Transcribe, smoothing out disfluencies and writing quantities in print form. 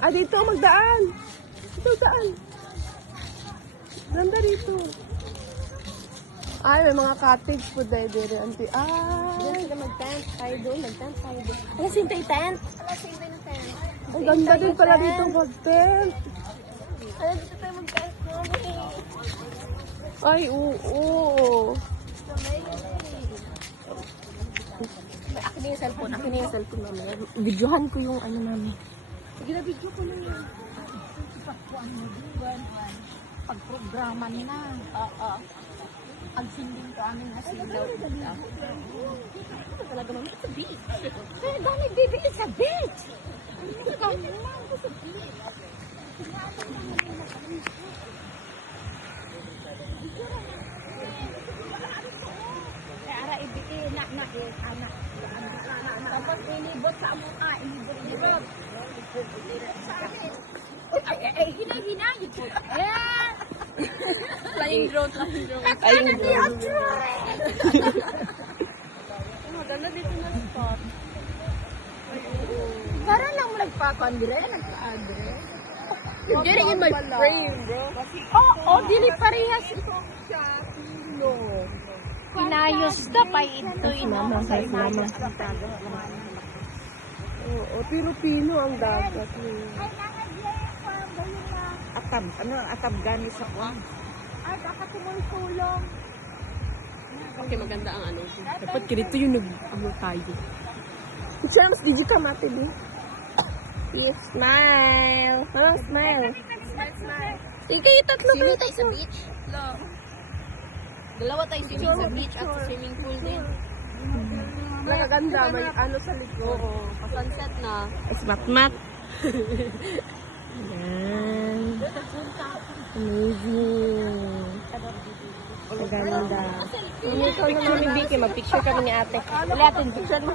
Ah, dito, magdaan. Dito, daan. Ganda dito. Ay, may mga cottage po dahil dito, auntie. Doon Ay, sila mag-tent. Tayo doon, mag-tent tayo doon. Ano sintay tent? Ano sintay ng tent? ang ganda din pala dito mag-tent. Ano dito tayo mag-tent? Ay, oo. Akin na yung cellphone. Akin na yung cellphone namin. Videohan ko yung ano namin. Sige na, video ko na yan. Pagprograma na. Oo. Pagsinding ko amin na silaw. Talaga naman, it's a beach. Pero dami, baby, it's a beach. Come on, it's a beach. Ara ibigay na anak. Tapos inibot sa mukha, inibot. Ay, hinay ko. Yeah. Flying drone. Ayun, bro. Maganda dito na spot. Para lang mo nagpa-condre, nagpa-adre. You're getting in my frame, bro. Oh, dili parehas ito. Pinayos na pa ito. Mama, kahit mama. Oo, Pilipino ang dagat. Atab gani sa kwan. Ay, dapat tumulong. Okay, maganda ang ano. Dapat ganito yung nag-ano tayo. Picture mas did you come ate di? Yes, smile. Oh, smile. Smile. Ikaw yung tatlo Swimming tayo sa beach. Dalawa tayo swimming sa beach at sa swimming pool din. Nakaganda, may ano sa likod. Oo, pa-sunset na. Is mat-mat. Yan. Amazing. Maganda. Ikaw na namin, Vicky. Mag-picture kami ni ate. Wala atin, picture mo.